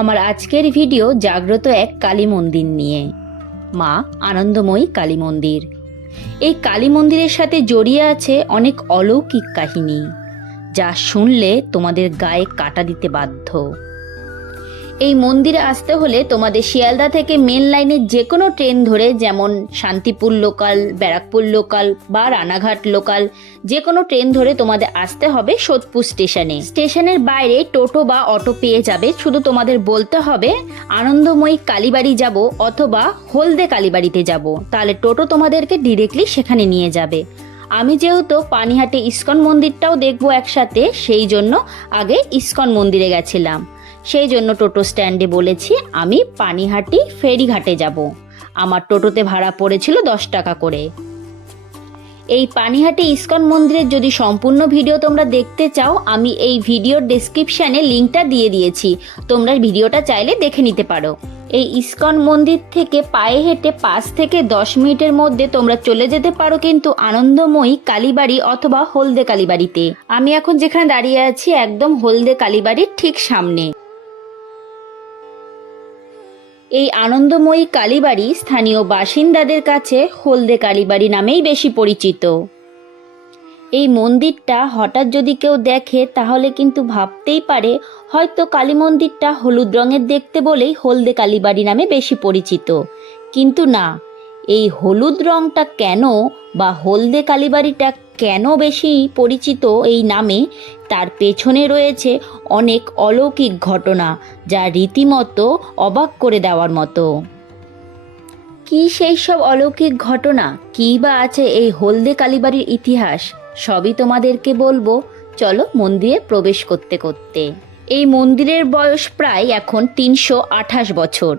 আমার আজকের ভিডিও জাগ্রত এক কালী মন্দির নিয়ে। মা আনন্দময়ী কালী মন্দির। এই কালী মন্দিরের সাথে জড়িয়ে আছে অনেক অলৌকিক কাহিনী, যা শুনলে তোমাদের গায়ে কাঁটা দিতে বাধ্য। এই মন্দিরে আসতে হলে তোমাদের শিয়ালদা থেকে মেন লাইনের যে কোনো ট্রেন ধরে, যেমন শান্তিপুর লোকাল, ব্যারাকপুর লোকাল বা রানাঘাট লোকাল, যে কোনো ট্রেন ধরে তোমাদের আসতে হবে সোদপুর স্টেশনে। স্টেশনের বাইরে টোটো বা অটো পেয়ে যাবে। শুধু তোমাদের বলতে হবে আনন্দময়ী কালীবাড়ি যাব অথবা হলদে কালীবাড়িতে যাব, তাহলে টোটো তোমাদেরকে ডিরেক্টলি সেখানে নিয়ে যাবে। আমি যেহেতু পানিহাটি ইস্কন মন্দিরটাও দেখবো একসাথে, সেই জন্য আগে ইস্কন মন্দিরে গেছিলাম। সেই জন্য টোটো স্ট্যান্ডে বলেছি আমি পানিহাটি ফেরিঘাটে যাব। আমার টোটোতে ভাড়া পড়েছিল 10 টাকা করে। এই পানিহাটি ইস্কন মন্দিরের যদি সম্পূর্ণ ভিডিও তোমরা দেখতে চাও, আমি এই ভিডিওর ডেসক্রিপশানে লিঙ্কটা দিয়ে দিয়েছি, তোমরা ভিডিওটা চাইলে দেখে নিতে পারো। এই ইস্কন মন্দির থেকে পায়ে হেঁটে 5 থেকে 10 মিনিটের মধ্যে তোমরা চলে যেতে পারো কিন্তু আনন্দময়ী কালীবাড়ি অথবা হলদে কালীবাড়িতে। আমি এখন যেখানে দাঁড়িয়ে আছি একদম হলদে কালীবাড়ির ঠিক সামনে। এই আনন্দময়ী কালীবাড়ি স্থানীয় বাসিন্দাদের কাছে হলদে কালীবাড়ি নামেই বেশি পরিচিত। এই মন্দিরটা হঠাৎ যদি কেউ দেখে তাহলে কিন্তু ভাবতেই পারে হয়তো কালী মন্দিরটা হলুদ রঙের দেখতে বলেই হলদে কালীবাড়ি নামে বেশি পরিচিত, কিন্তু না। এই হলুদ রঙটা কেন বা হলদে কালীবাড়িটা কেন বেশি পরিচিত এই নামে, তার পেছনে রয়েছে অনেক অলৌকিক ঘটনা, যা রীতিমতো অবাক করে দেওয়ার মতো। কি সেই সব অলৌকিক ঘটনা, কী বা আছে এই হলদে কালীবাড়ির ইতিহাস, সবই তোমাদেরকে বলবো। চলো মন্দিরে প্রবেশ করতে করতে। এই মন্দিরের বয়স প্রায় এখন 328 বছর।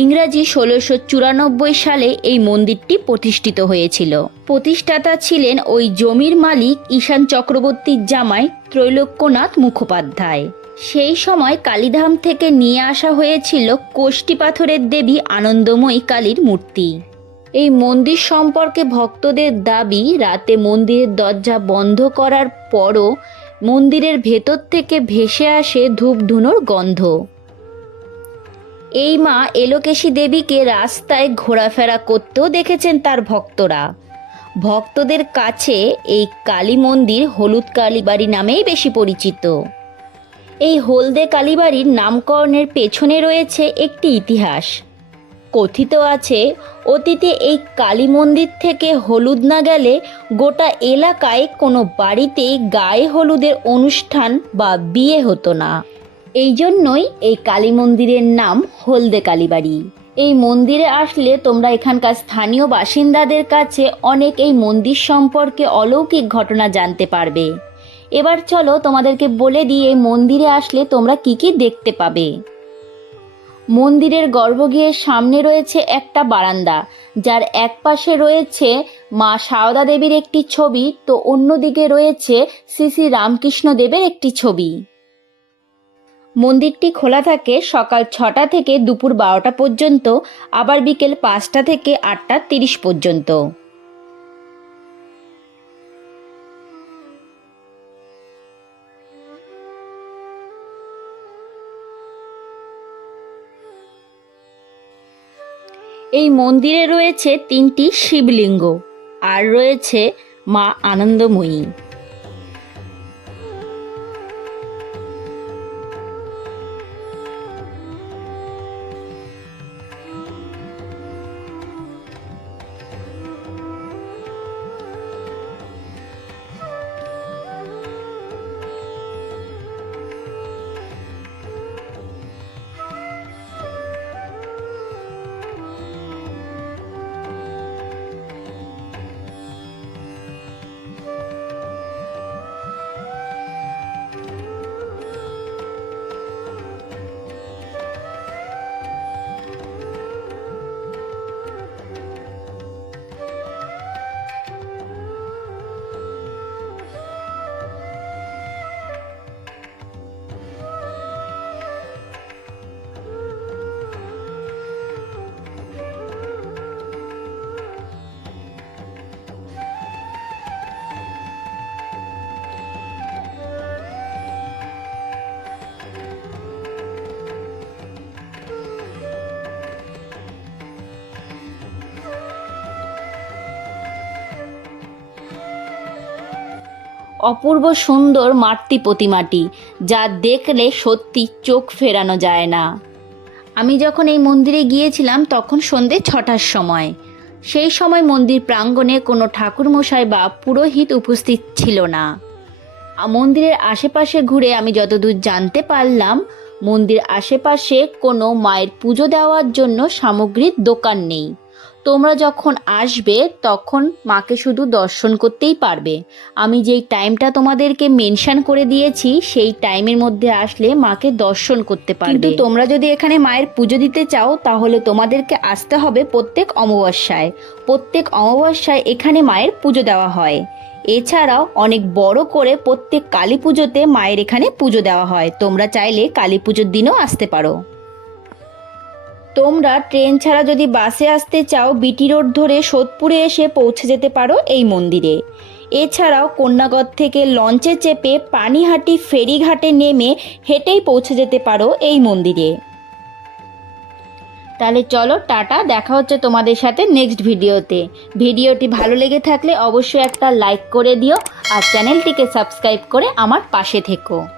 ইংরাজি 1694 সালে এই মন্দিরটি প্রতিষ্ঠিত হয়েছিল। প্রতিষ্ঠাতা ছিলেন ওই জমির মালিক ঈশান চক্রবর্তীর জামাই ত্রৈলোক্যনাথ মুখোপাধ্যায়। সেই সময় কালীধাম থেকে নিয়ে আসা হয়েছিল কোষ্ঠী পাথরের দেবী আনন্দময়ী কালীর মূর্তি। এই মন্দির সম্পর্কে ভক্তদের দাবি, রাতে মন্দিরের দরজা বন্ধ করার পরও মন্দিরের ভেতর থেকে ভেসে আসে ধূপধুনোর গন্ধ। এই মা এলোকেশী দেবীকে রাস্তায় ঘোরাফেরা করতেও দেখেছেন তার ভক্তরা। ভক্তদের কাছে এই কালী মন্দির হলুদ কালীবাড়ি নামেই বেশি পরিচিত। এই হলদে কালীবাড়ির নামকরণের পেছনে রয়েছে একটি ইতিহাস। কথিত আছে অতীতে এই কালী মন্দির থেকে হলুদ না গেলে গোটা এলাকায় কোনো বাড়িতেই গায়ে হলুদের অনুষ্ঠান বা বিয়ে হতো না। এই জন্যই এই কালী মন্দিরের নাম হলদে কালীবাড়ি। এই মন্দিরে আসলে তোমরা এখানকার স্থানীয় বাসিন্দাদের কাছে অনেক এই মন্দির সম্পর্কে অলৌকিক ঘটনা জানতে পারবে। এবার চলো তোমাদেরকে বলে দিই এই মন্দিরে আসলে তোমরা কি কি দেখতে পাবে। মন্দিরের গর্ভগৃহের সামনে রয়েছে একটা বারান্দা, যার এক পাশে রয়েছে মা সারদা দেবীর একটি ছবি, তো অন্যদিকে রয়েছে শ্রী শ্রী রামকৃষ্ণ দেবের একটি ছবি। মন্দিরটি খোলা থাকে সকাল 6টা থেকে দুপুর 12টা পর্যন্ত, আবার বিকেল 5টা থেকে 8টা 30 পর্যন্ত। এই মন্দিরে রয়েছে 3টি শিবলিঙ্গ আর রয়েছে মা আনন্দময়ী। অপূর্ব সুন্দর মাতৃ প্রতিমাটি, যা দেখলে সত্যি চোখ ফেরানো যায় না। আমি যখন এই মন্দিরে গিয়েছিলাম তখন সন্ধে 6টার সময়। সেই সময় মন্দির প্রাঙ্গণে কোনো ঠাকুরমশাই বা পুরোহিত উপস্থিত ছিল না। মন্দিরের আশেপাশে ঘুরে আমি যতদূর জানতে পারলাম, মন্দির আশেপাশে কোনো মায়ের পুজো দেওয়ার জন্য সামগ্রীর দোকান নেই। তোমরা যখন আসবে তখন মাকে শুধু দর্শন করতেই পারবে। আমি যেই টাইমটা তোমাদেরকে মেনশন করে দিয়েছি সেই টাইমের মধ্যে আসলে মাকে দর্শন করতে পারবে। কিন্তু তোমরা যদি এখানে মায়ের পুজো দিতে চাও তাহলে তোমাদেরকে আসতে হবে প্রত্যেক অমাবস্যায়। প্রত্যেক অমাবস্যায় এখানে মায়ের পুজো দেওয়া হয়। এছাড়াও অনেক বড় করে প্রত্যেক কালী পুজোতে মায়ের এখানে পুজো দেওয়া হয়। তোমরা চাইলে কালী পুজোর দিনও আসতে পারো। তোমরা ট্রেন ছাড়া যদি বাসে আসতে চাও, বিটি রোড ধরে সোদপুরে এসে পৌঁছে যেতে পারো এই মন্দিরে। এছাড়াও কন্যাগর থেকে লঞ্চে চেপে পানিহাটি ফেরিঘাটে নেমে হেঁটেই পৌঁছে যেতে পারো এই মন্দিরে। তাহলে চলো, টাটা, দেখা হচ্ছে তোমাদের সাথে নেক্সট ভিডিওতে। ভিডিওটি ভালো লেগে থাকলে অবশ্যই একটা লাইক করে দিও আর চ্যানেলটিকে সাবস্ক্রাইব করে আমার পাশে থেকো।